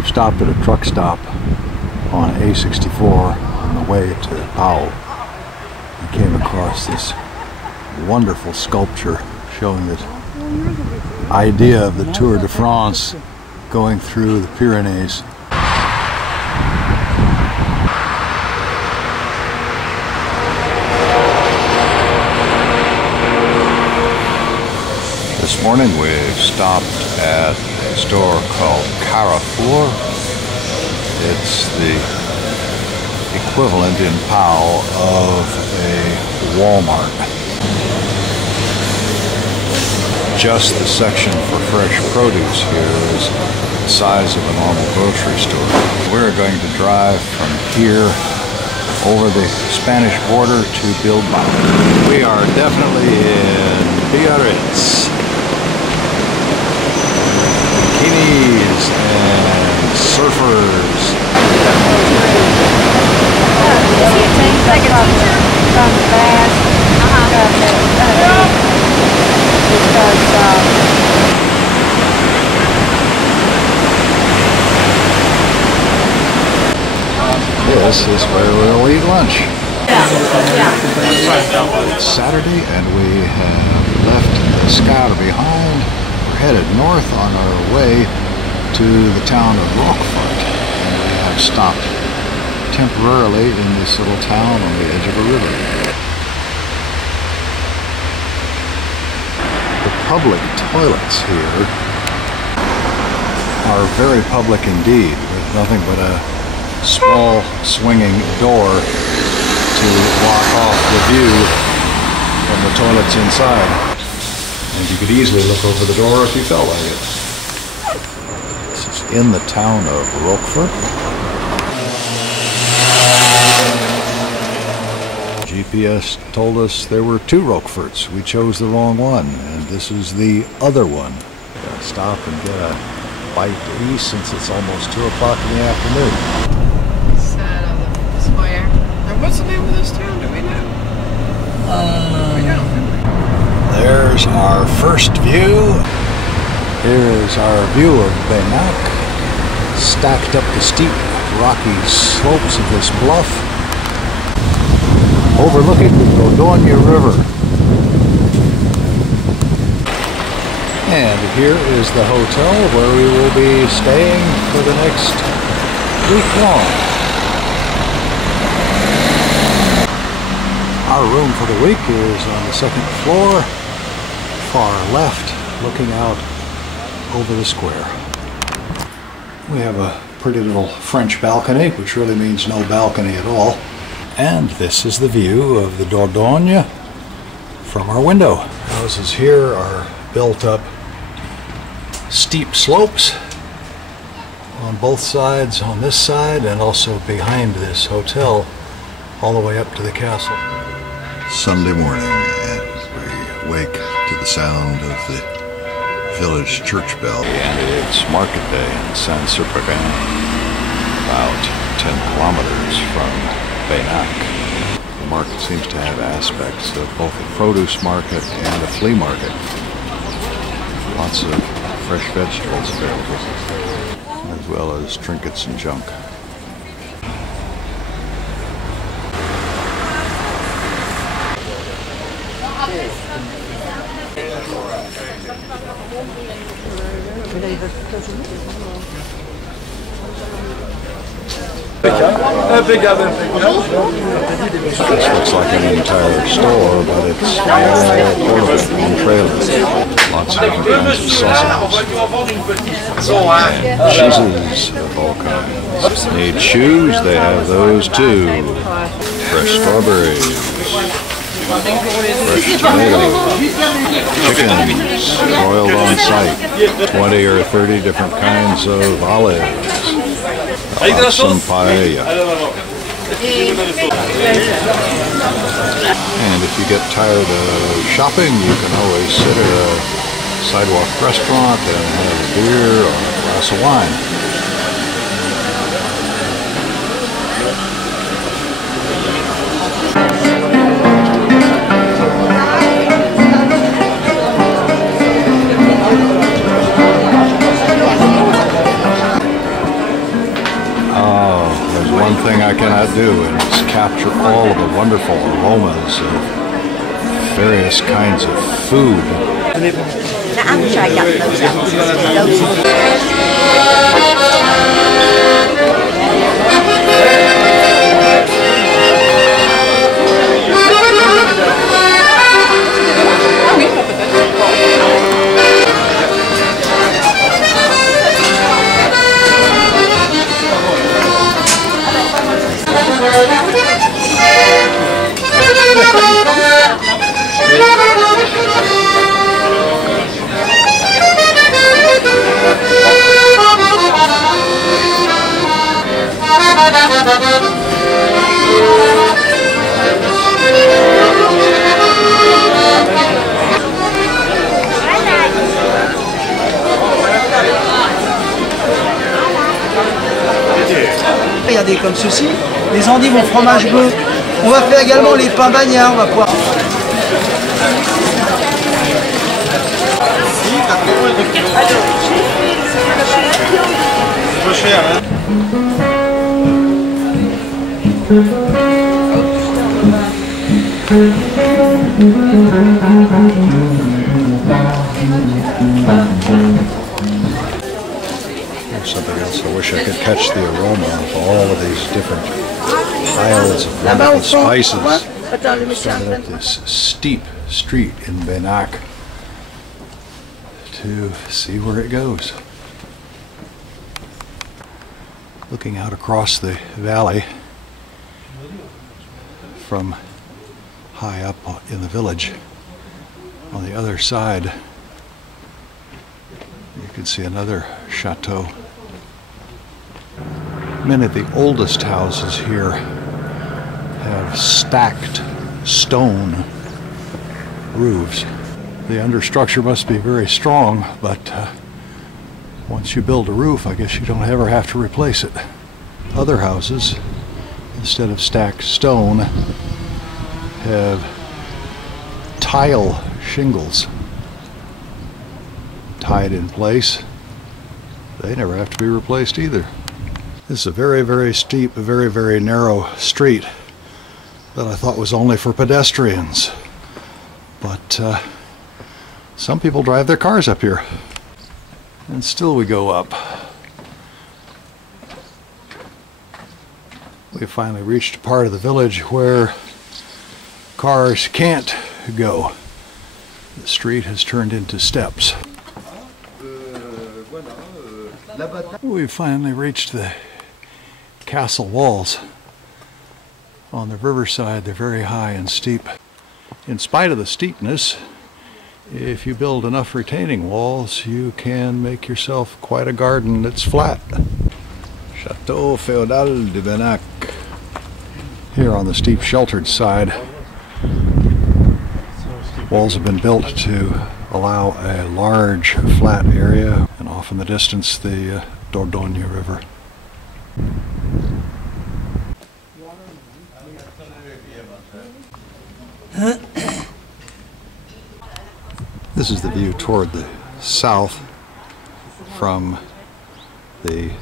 we've stopped at a truck stop on A64 on the way to Pau. We came across this wonderful sculpture showing the idea of the Tour de France going through the Pyrenees. This morning we've stopped at a store called Carrefour. It's the equivalent in Pau of a Walmart. Just the section for fresh produce here is the size of a normal grocery store. We're going to drive from here over the Spanish border to Bilbao. We are definitely in Biarritz. Bikinis and surfers. This is where we'll eat lunch. It's Saturday and we have left Sagrada behind. We're headed north on our way to the town of Roquefort. And we have stopped temporarily in this little town on the edge of a river. The public toilets here are very public indeed, with nothing but a small swinging door to block off the view from the toilets inside. And you could easily look over the door if you felt like it. This is in the town of Roquefort. GPS told us there were two Roqueforts. We chose the wrong one, and this is the other one. Gotta stop and get a bite to eat since it's almost 2 o'clock in the afternoon. Side of the square. And what's the name of this town? Do we know? There's our first view. Here is our view of Beynac, stacked up the steep, rocky slopes of this bluff, overlooking the Dordogne River. And here is the hotel where we will be staying for the next week long. Our room for the week is on the second floor, far left, looking out over the square. We have a pretty little French balcony, which really means no balcony at all. And this is the view of the Dordogne from our window. Houses here are built up steep slopes on both sides, on this side and also behind this hotel, all the way up to the castle. Sunday morning, and we wake to the sound of the village church bell. And it's market day in Saint-Cyprien, about 10 kilometers from Beynac. The market seems to have aspects of both a produce market and a flea market. Lots of fresh vegetables available, as well as trinkets and junk. This looks like an entire store, but it's all portable on trailers. Lots of different kinds of sausages and cheeses of all kinds. Need shoes, they have those too. Fresh strawberries, fresh tomatoes, chickens broiled on site, 20 or 30 different kinds of olives. Some paella. And if you get tired of shopping, you can always sit at a sidewalk restaurant and have a beer or a glass of wine. wonderful aromas of various kinds of food. Regardez comme ceci, les endives au fromage bleu. On va faire également les pains bagnards, on va pouvoir. Trop cher, hein? Here's something else. I wish I could catch the aroma of all of these different piles of wonderful spices. Started up this steep street in Beynac to see where it goes. Looking out across the valley from high up in the village, on the other side you can see another chateau. Many of the oldest houses here have stacked stone roofs. The understructure must be very strong, but once you build a roof, I guess you don't ever have to replace it. Other houses, instead of stacked stone, have tile shingles tied in place. They never have to be replaced either. This is a very, very steep, very, very narrow street that I thought was only for pedestrians. But some people drive their cars up here. And still we go up. We finally reached a part of the village where cars can't go. The street has turned into steps. We finally reached the castle walls. On the riverside, they're very high and steep. In spite of the steepness, if you build enough retaining walls, you can make yourself quite a garden that's flat. Chateau Féodal de Beynac. Here on the steep sheltered side, walls have been built to allow a large flat area, and off in the distance the Dordogne River. This is the view toward the south from the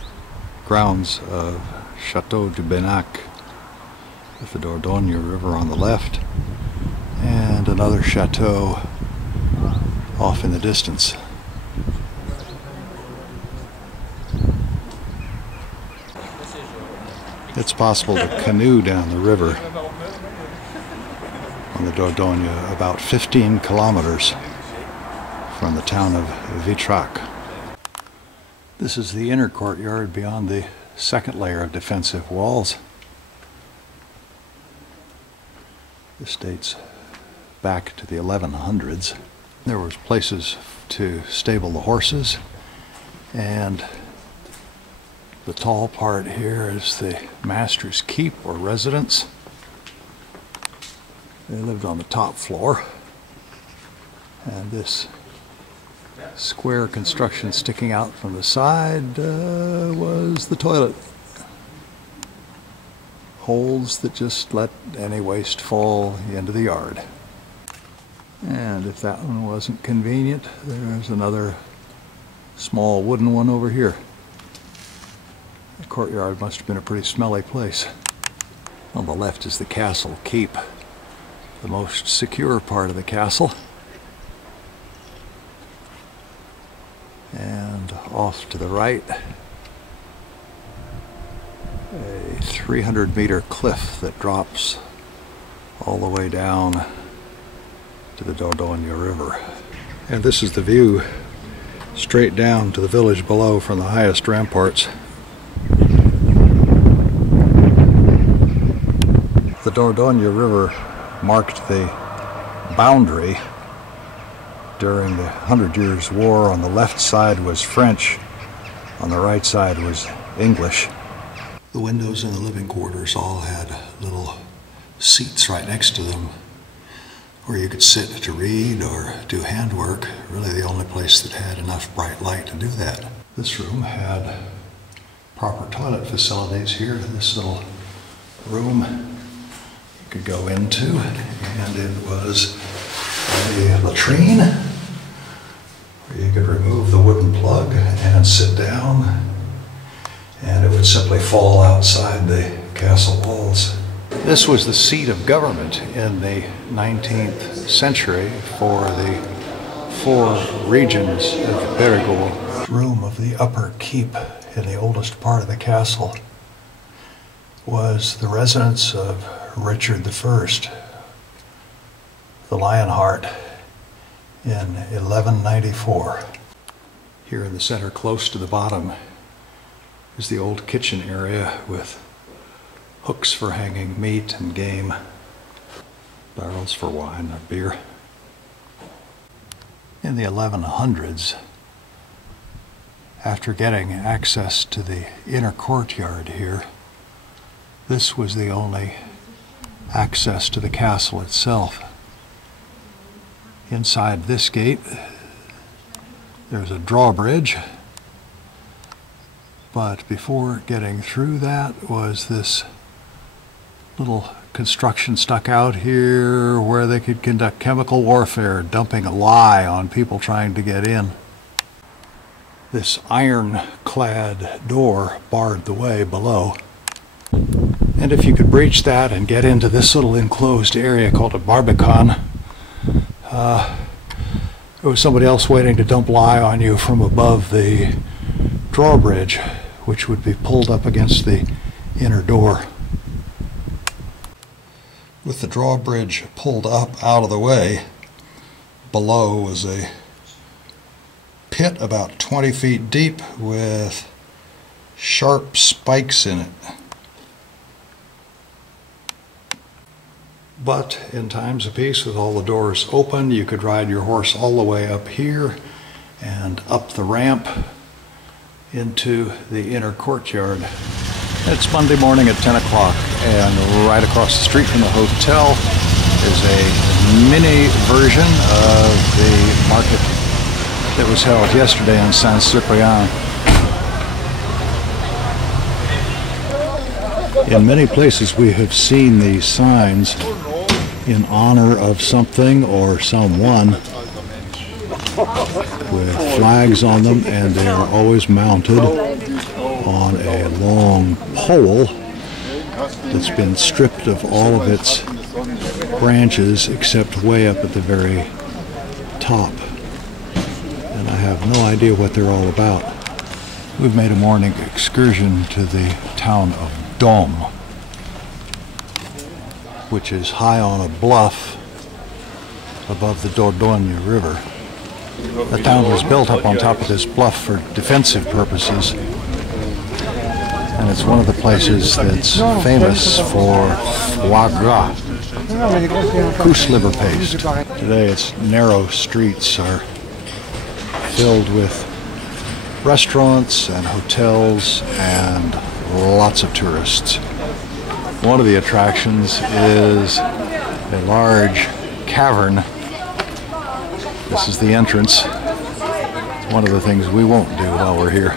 grounds of Chateau de Beynac, with the Dordogne River on the left, and another chateau off in the distance. It's possible to canoe down the river on the Dordogne about 15 kilometers from the town of Beynac. This is the inner courtyard beyond the second layer of defensive walls. This dates back to the 1100s. There was places to stable the horses, and the tall part here is the master's keep or residence. They lived on the top floor, and this square construction sticking out from the side was the toilet. Holes that just let any waste fall into the yard. And if that one wasn't convenient, there's another small wooden one over here. The courtyard must have been a pretty smelly place. On the left is the castle keep, the most secure part of the castle. And off to the right, a 300-meter cliff that drops all the way down to the Dordogne River. And this is the view straight down to the village below from the highest ramparts. The Dordogne River marked the boundary during the 100 Years' War. On the left side was French, on the right side was English. The windows in the living quarters all had little seats right next to them where you could sit to read or do handwork. Really the only place that had enough bright light to do that. This room had proper toilet facilities here. This little room you could go into, and it was a latrine where you could remove the wooden plug and sit down, and it would simply fall outside the castle walls. This was the seat of government in the 19th century for the 4 regions of Périgord. Room of the upper keep in the oldest part of the castle was the residence of Richard I, the Lionheart, in 1194. Here in the center, close to the bottom, is the old kitchen area with hooks for hanging meat and game, barrels for wine or beer. In the 1100s, after getting access to the inner courtyard here, this was the only access to the castle itself. Inside this gate, there's a drawbridge, but before getting through that was this little construction stuck out here where they could conduct chemical warfare, dumping a lye on people trying to get in. This iron-clad door barred the way below. And if you could breach that and get into this little enclosed area called a barbican, there was somebody else waiting to dump lye on you from above the drawbridge, which would be pulled up against the inner door. With the drawbridge pulled up out of the way, below was a pit about 20 feet deep with sharp spikes in it. But in times of peace, with all the doors open, you could ride your horse all the way up here and up the ramp into the inner courtyard. It's Monday morning at 10 o'clock, and right across the street from the hotel is a mini version of the market that was held yesterday in Saint-Cyprien. In many places we have seen these signs in honor of something or someone with flags on them, and they are always mounted on a long pole that's been stripped of all of its branches except way up at the very top. And I have no idea what they're all about. We've made a morning excursion to the town of Domme, which is high on a bluff above the Dordogne River. The town was built up on top of this bluff for defensive purposes, and it's one of the places that's famous for foie gras, goose liver paste. Today its narrow streets are filled with restaurants and hotels and lots of tourists. One of the attractions is a large cavern. This is the entrance. It's one of the things we won't do while we're here.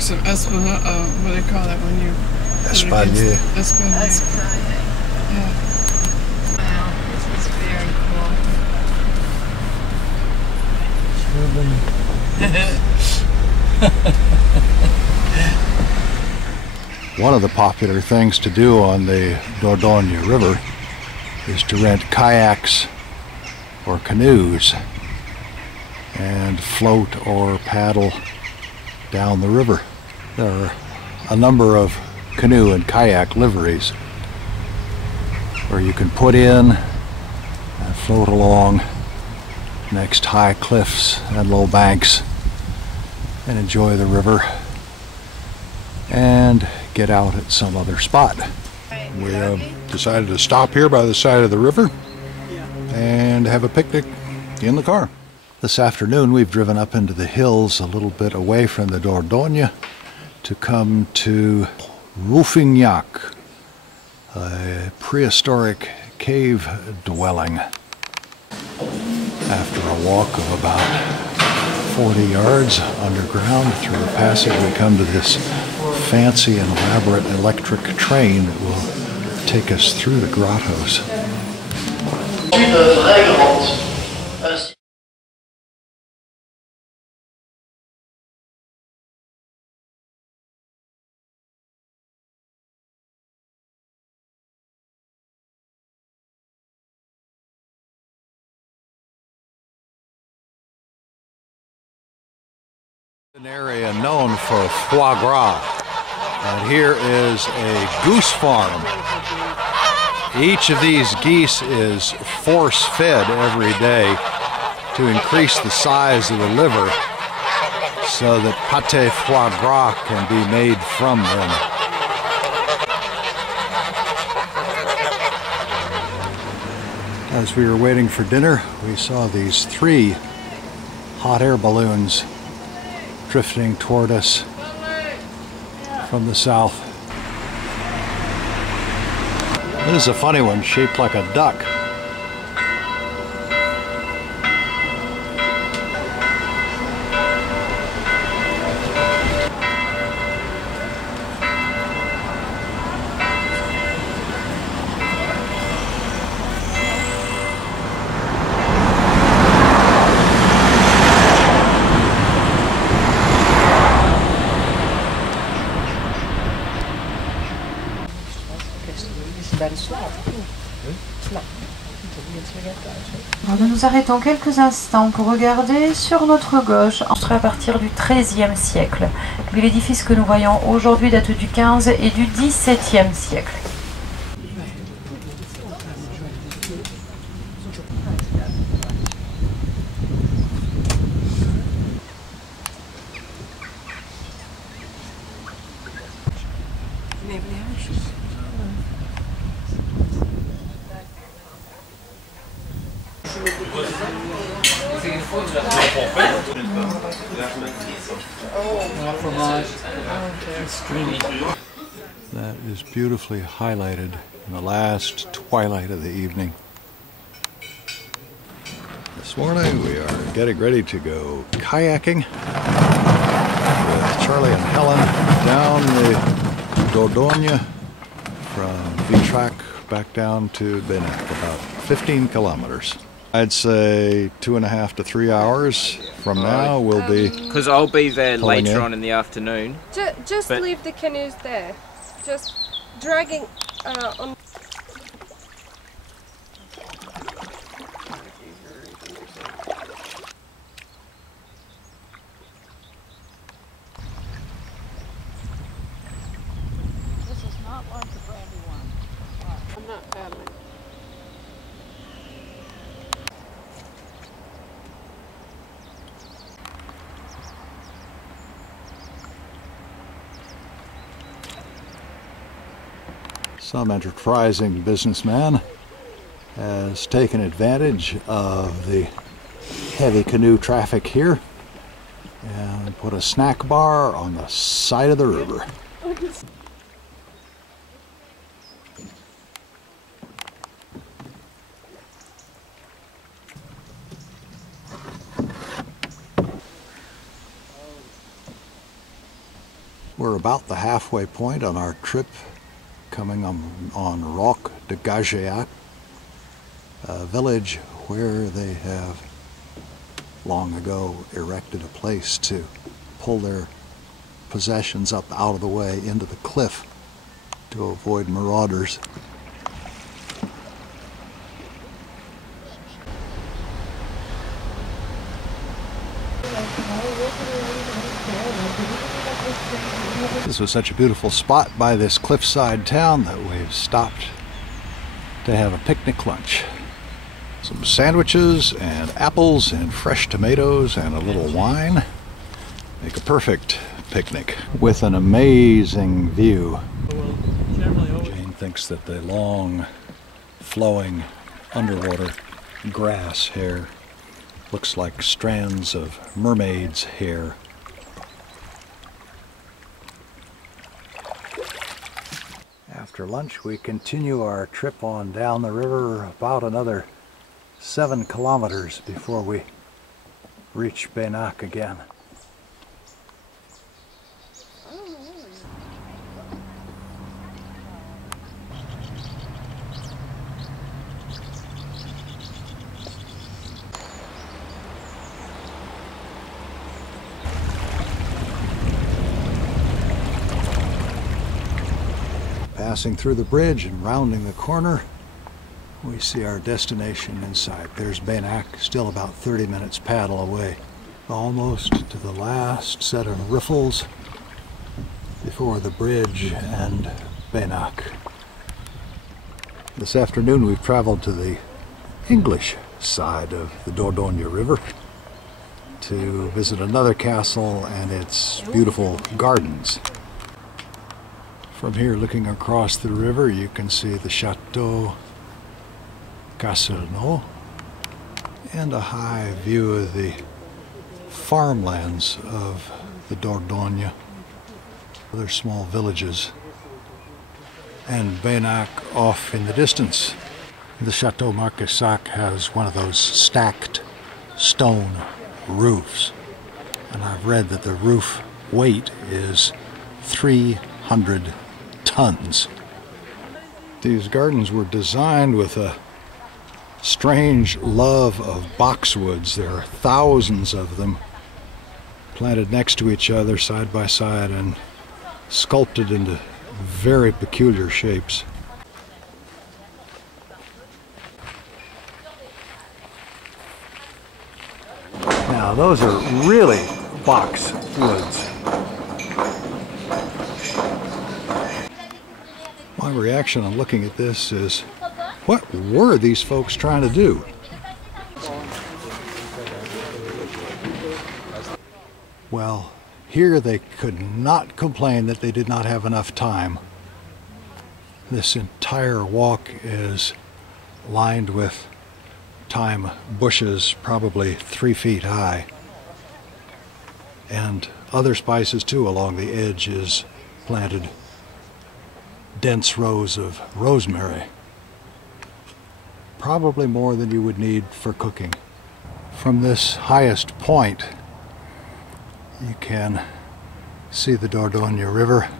Some what do they call that when you... Espalier. Espalier. Yeah. Wow, this is very cool. One of the popular things to do on the Dordogne River is to rent kayaks or canoes and float or paddle down the river. There are a number of canoe and kayak liveries where you can put in and float along next high cliffs and low banks and enjoy the river and get out at some other spot. We decided to stop here by the side of the river and have a picnic in the car. This afternoon we've driven up into the hills a little bit away from the Dordogne to come to Beynac, a prehistoric cave dwelling. After a walk of about 40 yards underground through a passage, we come to this fancy and elaborate electric train that will take us through the grottos. An area known for foie gras, and here is a goose farm. Each of these geese is force-fed every day to increase the size of the liver so that pâté foie gras can be made from them. As we were waiting for dinner, we saw these 3 hot air balloons drifting toward us from the south. This is a funny one, shaped like a duck. Alors nous nous arrêtons quelques instants pour regarder sur notre gauche, à partir du XIIIe siècle. L'édifice que nous voyons aujourd'hui date du XV et du XVIIe siècle. That is beautifully highlighted in the last twilight of the evening. This morning we are getting ready to go kayaking with Charlie and Helen down the Dordogne from Beynac back down to Beynac, about 15 kilometers. I'd say 2.5 to 3 hours from now we'll be... Because I'll be there later on in the afternoon. Just leave the canoes there. Just dragging on. This is not like the brandy one. I'm not paddling. Some enterprising businessman has taken advantage of the heavy canoe traffic here and put a snack bar on the side of the river. We're about the halfway point on our trip, coming on Roc de Gageac, a village where they have long ago erected a place to pull their possessions up out of the way into the cliff to avoid marauders. This was such a beautiful spot by this cliffside town that we've stopped to have a picnic lunch. Some sandwiches and apples and fresh tomatoes and a little wine make a perfect picnic with an amazing view. Jane thinks that the long flowing underwater grass hair looks like strands of mermaid's hair. After lunch, we continue our trip on down the river about another 7 kilometers before we reach Beynac again. Passing through the bridge and rounding the corner, we see our destination in sight. There's Beynac, still about 30 minutes paddle away. Almost to the last set of riffles before the bridge and Beynac. This afternoon we've traveled to the English side of the Dordogne River to visit another castle and its beautiful gardens. From here, looking across the river, you can see the Chateau, Carcassonne, and a high view of the farmlands of the Dordogne, other small villages, and Beynac off in the distance. The Chateau Marquessac has one of those stacked stone roofs, and I've read that the roof weight is 300 tons. These gardens were designed with a strange love of boxwoods. There are thousands of them planted next to each other, side by side, and sculpted into very peculiar shapes. Now those are really boxwoods. My reaction on looking at this is, what were these folks trying to do? Well, here they could not complain that they did not have enough time This entire walk is lined with thyme bushes, probably 3 feet high, and other spices too. Along the edge is planted dense rows of rosemary, probably more than you would need for cooking. From this highest point you can see the Dordogne River.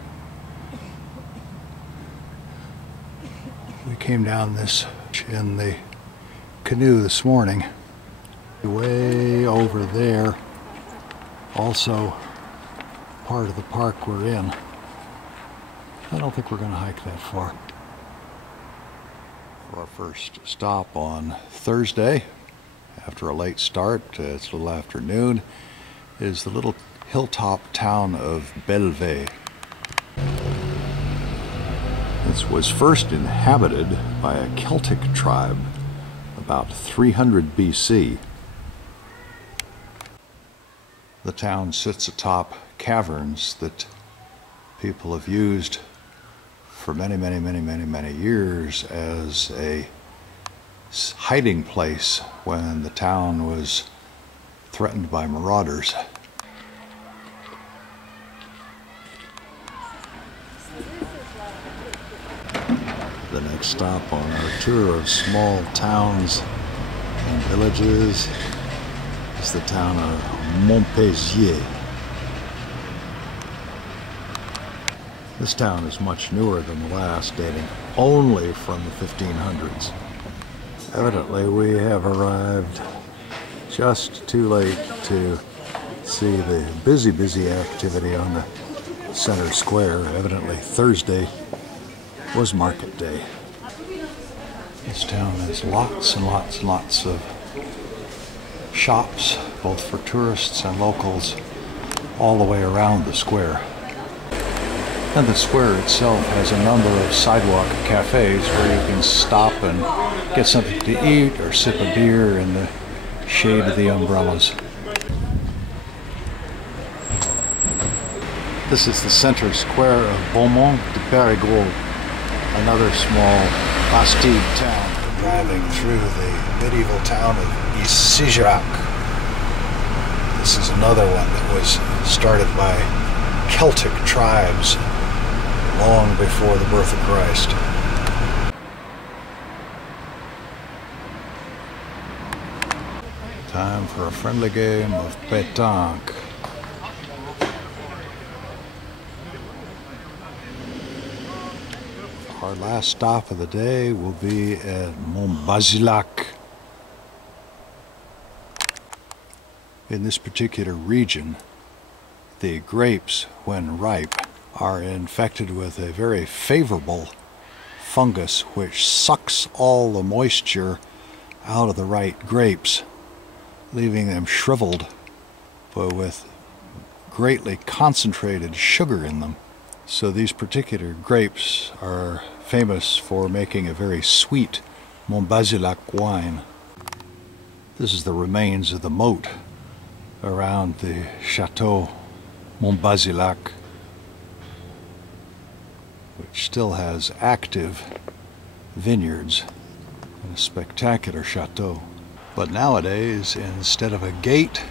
We came down this in the canoe this morning. Way over there, also part of the park we're in. I don't think we're going to hike that far. For our first stop on Thursday, after a late start, it's a little after noon, is the little hilltop town of Bellevay. This was first inhabited by a Celtic tribe about 300 BC. The town sits atop caverns that people have used for many years as a hiding place when the town was threatened by marauders. The next stop on our tour of small towns and villages is the town of Montpellier. This town is much newer than the last, dating only from the 1500s. Evidently, we have arrived just too late to see the busy activity on the center square. Evidently, Thursday was market day. This town has lots and lots of shops, both for tourists and locals, all the way around the square. And the square itself has a number of sidewalk cafes where you can stop and get something to eat or sip a beer in the shade of the umbrellas. This is the center square of Beaumont de Périgord, another small Bastide town. Driving through the medieval town of Sagrada. This is another one that was started by Celtic tribes long before the birth of Christ. Time for a friendly game of Beynac. Our last stop of the day will be at Montbazillac. In this particular region, the grapes, when ripe, are infected with a very favorable fungus which sucks all the moisture out of the ripe grapes, leaving them shriveled, but with greatly concentrated sugar in them. So these particular grapes are famous for making a very sweet Montbazillac wine. This is the remains of the moat around the Chateau Montbazillac, which still has active vineyards and a spectacular chateau. But nowadays, instead of a gate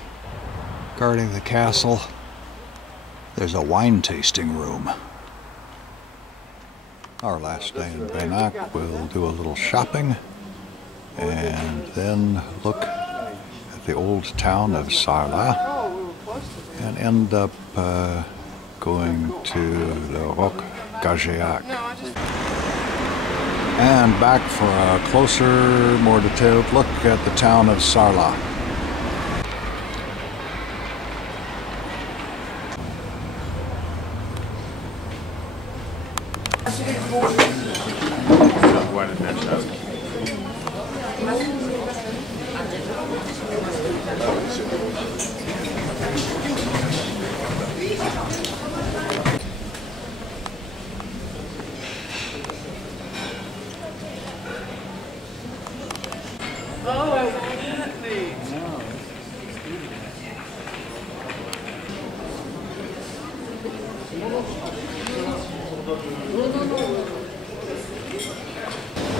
guarding the castle, there's a wine tasting room. Our last day in Beynac, we'll do a little shopping and then look at the old town of Sarlat and end up going to the Roc Gageac. And back for a closer, more detailed look at the town of Sarlat.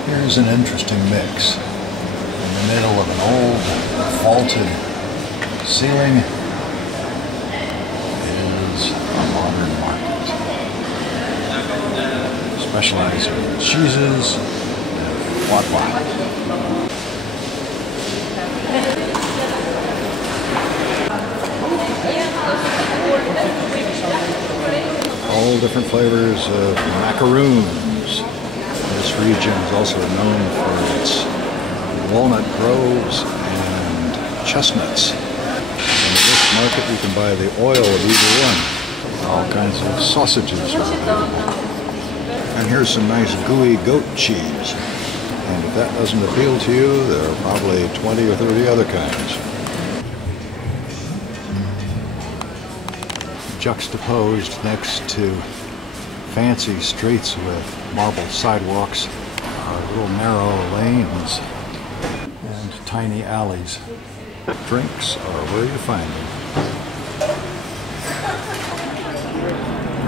Here's an interesting mix. In the middle of an old vaulted ceiling is a modern market. Specializing in cheeses and whatnot. All different flavors of macaroons. This region is also known for its walnut groves and chestnuts. In this market you can buy the oil of either one. All kinds of sausages are available. And here's some nice gooey goat cheese. And if that doesn't appeal to you, there are probably 20 or 30 other kinds. Juxtaposed next to fancy streets with marble sidewalks are little narrow lanes and tiny alleys. Drinks are where you find them.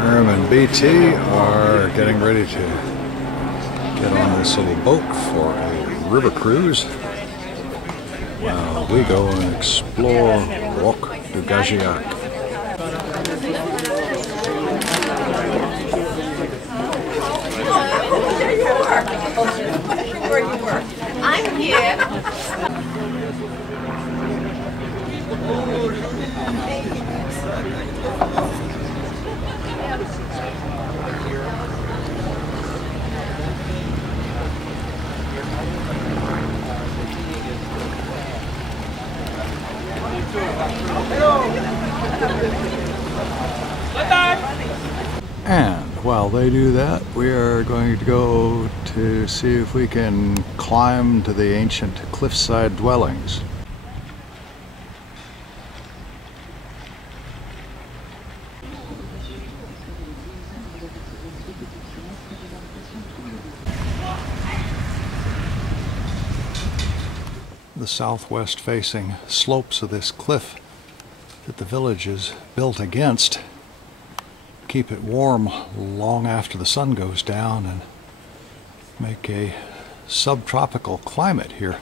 Miriam and BT are getting ready to get on this little boat for a river cruise while we go and explore Roc du Gagiac. Where you work. I'm here. And while they do that, we are going to go to see if we can climb to the ancient cliffside dwellings. The southwest facing slopes of this cliff that the village is built against keep it warm long after the sun goes down and make a subtropical climate here.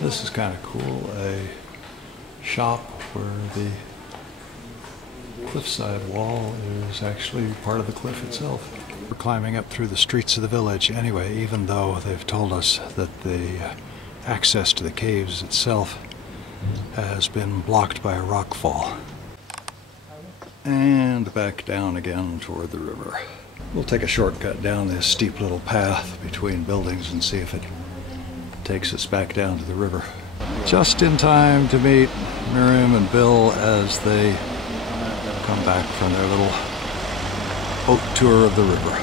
This is kind of cool, a shop where the cliffside wall is actually part of the cliff itself. We're climbing up through the streets of the village anyway, even though they've told us that the access to the caves itself has been blocked by a rock fall. And back down again toward the river. We'll take a shortcut down this steep little path between buildings and see if it takes us back down to the river. Just in time to meet Miriam and Bill as they come back from their little boat tour of the river.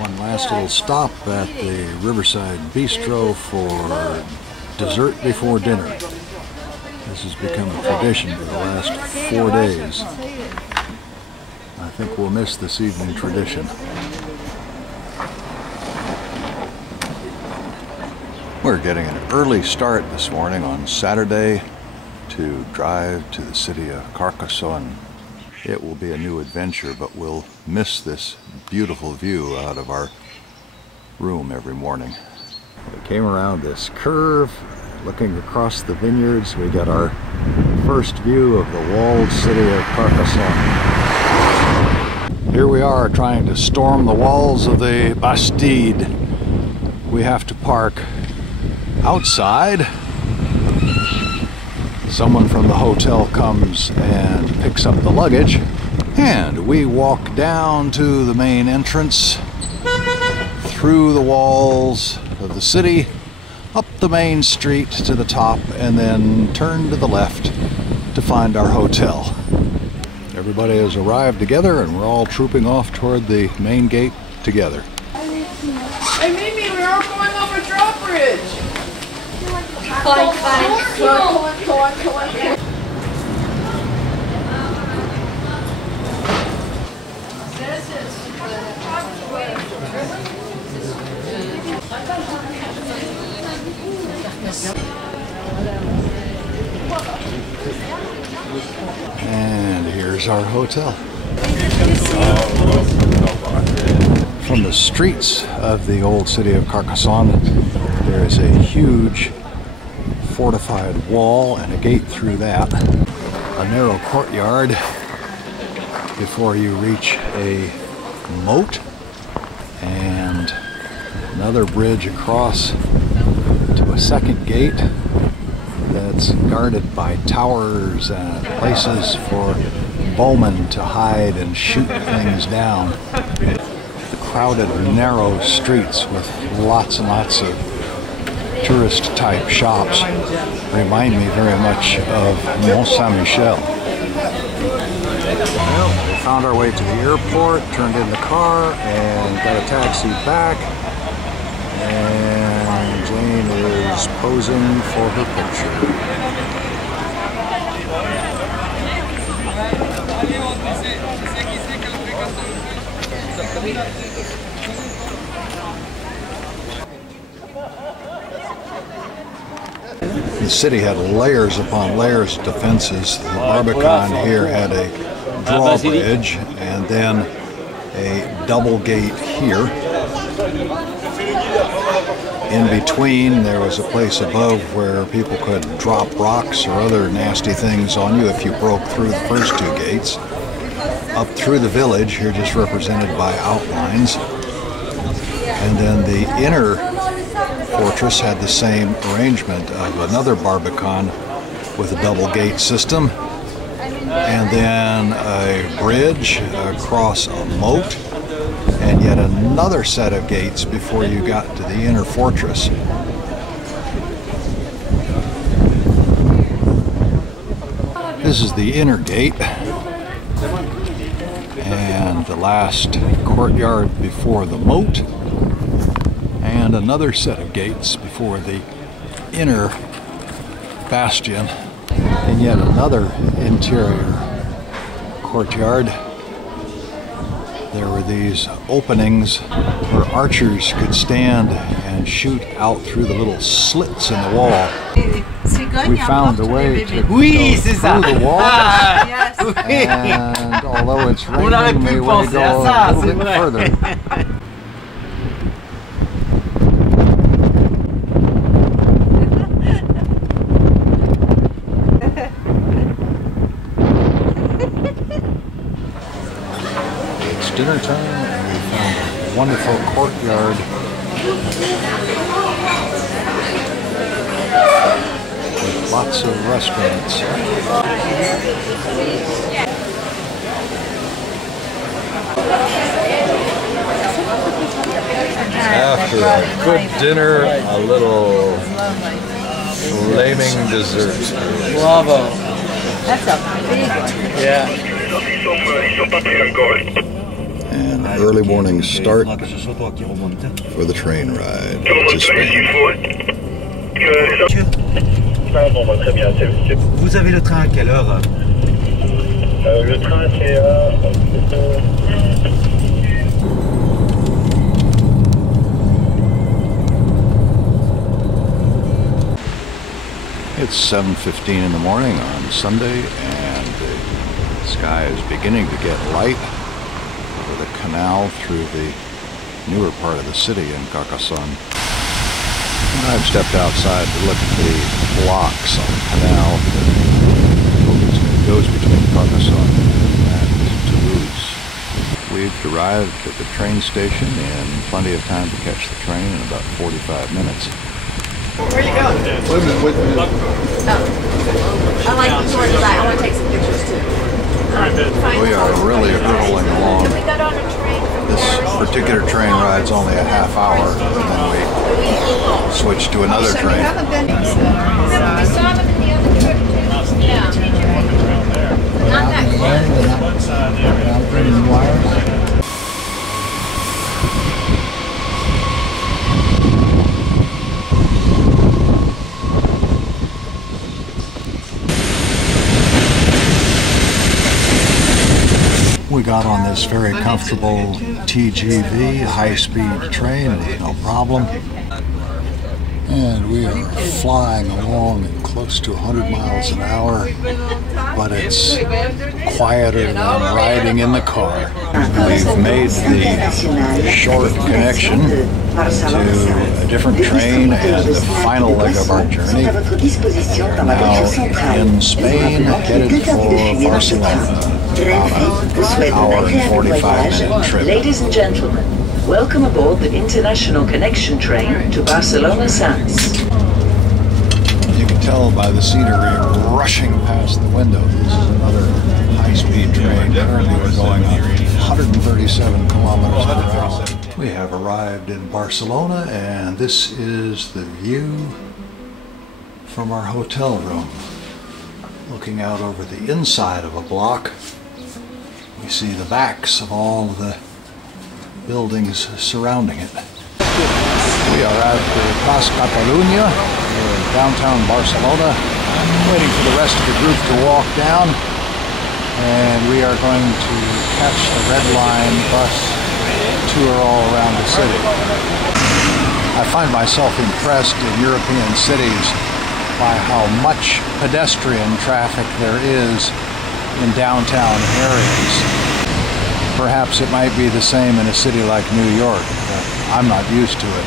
One last little stop at the Riverside Bistro for dessert before dinner. This has become a tradition for the last 4 days. I think we'll miss this evening tradition. We're getting an early start this morning on Saturday to drive to the city of Carcassonne. It will be a new adventure, but we'll miss this beautiful view out of our room every morning. We came around this curve, looking across the vineyards. We got our first view of the walled city of Carcassonne. Here we are trying to storm the walls of the Bastide. We have to park outside. Someone from the hotel comes and picks up the luggage, and we walk down to the main entrance, through the walls of the city, up the main street to the top, and then turn to the left to find our hotel. Everybody has arrived together and we're all trooping off toward the main gate together. Hey Mimi, we're all going over drawbridge. Come on. And here's our hotel. From the streets of the old city of Carcassonne, there is a huge fortified wall and a gate through that. A narrow courtyard before you reach a moat, and another bridge across to a second gate that's guarded by towers and places for bowmen to hide and shoot things down. Crowded, narrow streets with lots and lots of tourist-type shops remind me very much of Mont Saint-Michel. Well, we found our way to the airport, turned in the car, and got a taxi back. And Jane is posing for her picture. The city had layers upon layers of defenses. The Barbican here had a drawbridge and then a double gate here. In between, there was a place above where people could drop rocks or other nasty things on you if you broke through the first two gates. Up through the village, here just represented by outlines. And then the inner fortress had the same arrangement of another Barbican with a double gate system, and then a bridge across a moat, and yet another set of gates before you got to the inner fortress. This is the inner gate, and the last courtyard before the moat, and another set of gates before the inner bastion, and yet another interior courtyard. There were these openings where archers could stand and shoot out through the little slits in the wall. We found a way to go through the wall, and although it's raining, we will go a little bit further. Dinner time, and we found a wonderful courtyard with lots of restaurants. After a good dinner, a little flaming dessert. Bravo. That's a big one. Yeah. And an early morning start for the train ride to Spain. Vous avez le train à quelle heure? Le train c'est à... It's 7:15 in the morning on Sunday, and the sky is beginning to get light over the canal through the newer part of the city in Carcassonne. And I've stepped outside to look at the blocks on the canal that goes between Carcassonne and Toulouse. We've arrived at the train station in plenty of time to catch the train in about 45 minutes. Where you going? Wait a minute. Oh. I like the tour because I want to take some pictures too. We are really hurtling along. We got on a train from This particular train ride's only a half hour, and then we switch to another train. We saw them in the other trip too. Yeah. Not that close. We got on this very comfortable TGV high-speed train with no problem. And we are flying along at close to 100 miles an hour, but it's quieter than riding in the car. We've made the short connection to a different train and the final leg of our journey. We're now in Spain, headed for Barcelona, about an hour and 45-minute trip. Ladies and gentlemen, welcome aboard the International Connection Train to Barcelona Sants. You can tell by the scenery rushing past the window. This is another high-speed train. Currently we're going 137 kilometers per hour. We have arrived in Barcelona, and this is the view from our hotel room. Looking out over the inside of a block, we see the backs of all the buildings surrounding it. We are at the Plaza Catalunya in downtown Barcelona. I'm waiting for the rest of the group to walk down, and we are going to catch the Red Line bus tour all around the city. I find myself impressed in European cities by how much pedestrian traffic there is in downtown areas. Perhaps it might be the same in a city like New York, but I'm not used to it.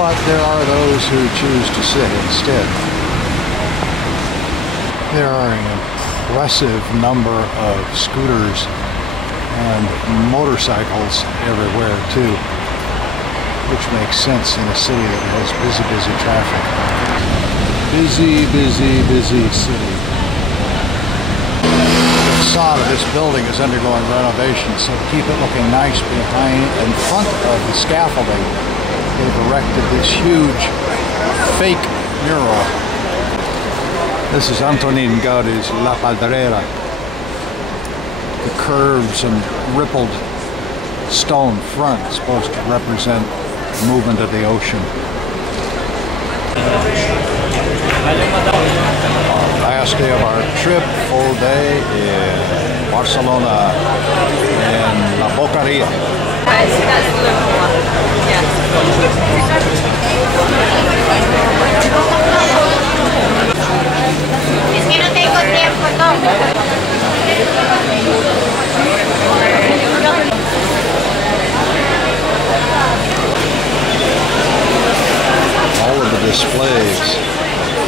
But there are those who choose to sit instead. There are an impressive number of scooters and motorcycles everywhere too, which makes sense in a city that has busy traffic. Busy city. The facade of this building is undergoing renovation, so to keep it looking nice in front of the scaffolding, they've erected this huge fake mural. This is Antonin Gaudi's La Pedrera. The curves and rippled stone front is supposed to represent the movement of the ocean. Last day of our trip, full day in Barcelona in La Boqueria. Es que no tengo tiempo, Domme. All of the displays,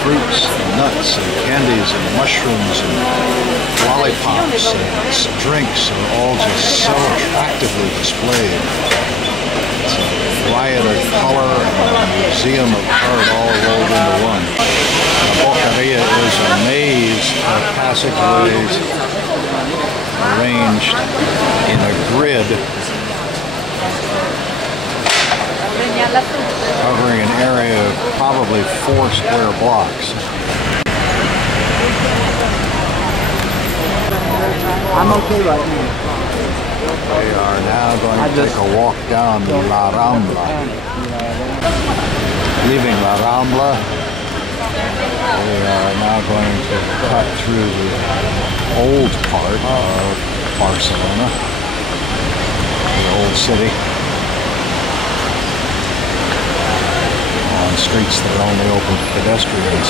fruits and nuts and candies and mushrooms and lollipops and drinks are all just so attractively displayed. It's a riot of color and a museum of art all rolled into one. La Boqueria is a maze of passageways arranged in a grid covering an area of probably 4 square blocks. I'm okay right now. We are now going to take a walk down La Rambla. Leaving La Rambla, we are now going to cut through the old part of Barcelona, the old city, on streets that are only open to pedestrians.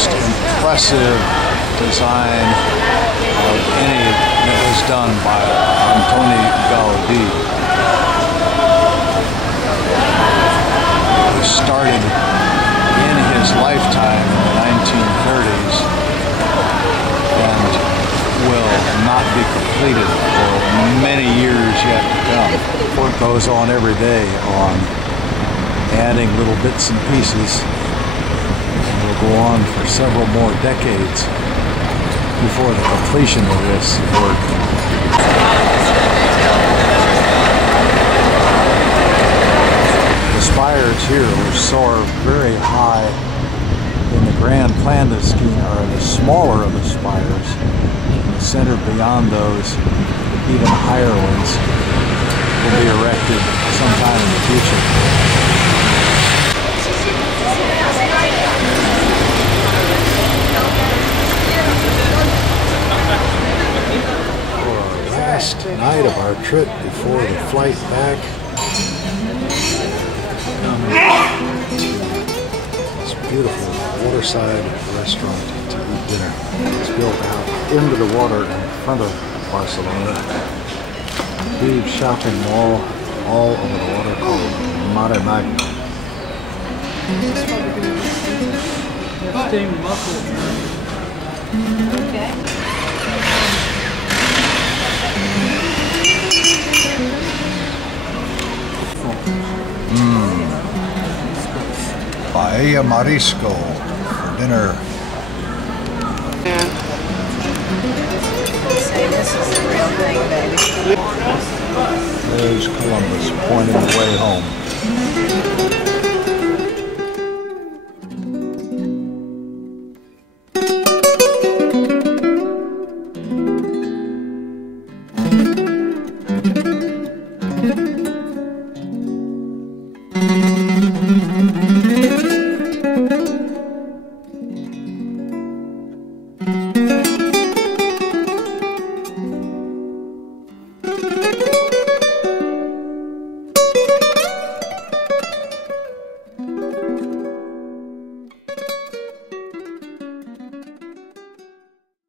most impressive design of any that was done by Antoni Gaudí. It started in his lifetime in the 1930s and will not be completed for many years yet to come. Work goes on every day on adding little bits and pieces. Will go on for several more decades before the completion of this work. The spires here, which soar very high in the grand plan scheme, are the smaller of the spires. In the center beyond those, even higher ones will be erected sometime in the future. Last night of our trip before the flight back, this beautiful waterside restaurant to eat dinner. It's built out into the water in front of Barcelona. Huge shopping mall all over the water called Beynac. Okay. Paella Marisco for dinner. Say this is the real thing, baby. There's Columbus pointing the way home.